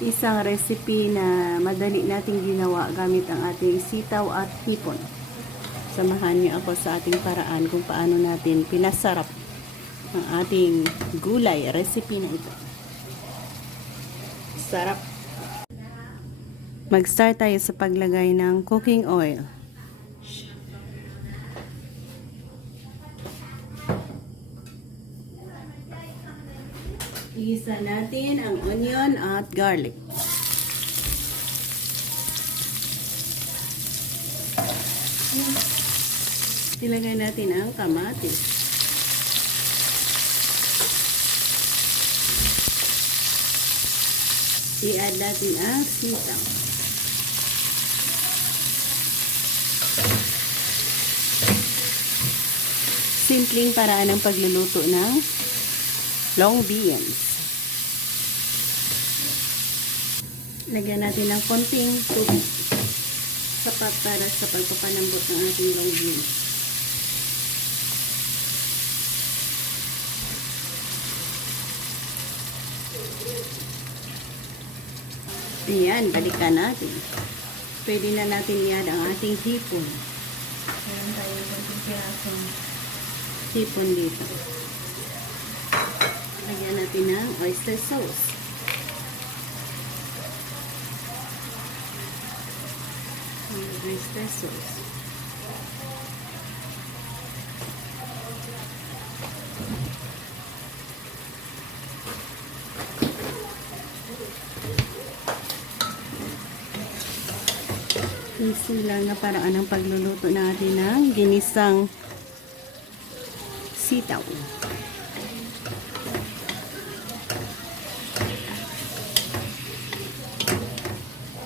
Isang recipe na madali nating ginawa gamit ang ating sitaw at hipon. Samahan niyo ako sa ating paraan kung paano natin pinasarap ang ating gulay recipe na ito. Sarap! Mag-start tayo sa paglagay ng cooking oil. Igisa natin ang onion at garlic. Ilagay natin ang kamatis. I-add natin ang sitaw. Simpleng paraan ng pagluluto ng long beans. Lagyan natin ng konting tubig. Sapat para sa pagpapalambot ng ating long beans. Ayan, balikan natin. Pwede na natin i-add ang ating hipon. Ayan tayo konting pirasong hipon dito. Lagyan natin ng oyster sauce. Oyster sauce. Easy lang na paraan ng pagluluto natin ng ginisang sitaw.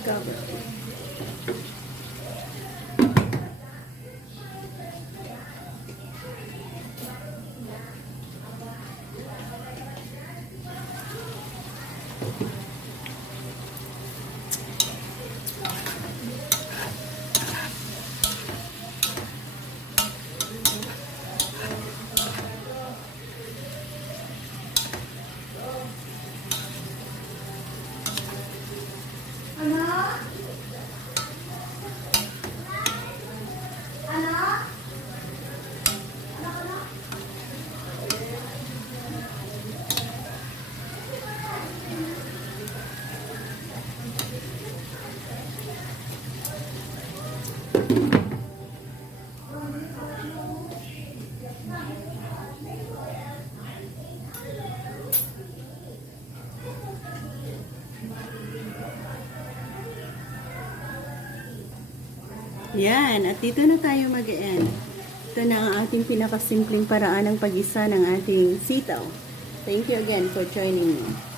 Cover. Yan, at dito na tayo mag-end. Ito na ang ating pinakasimpleng paraan ng pag-isa ng ating sitaw. Thank you again for joining me.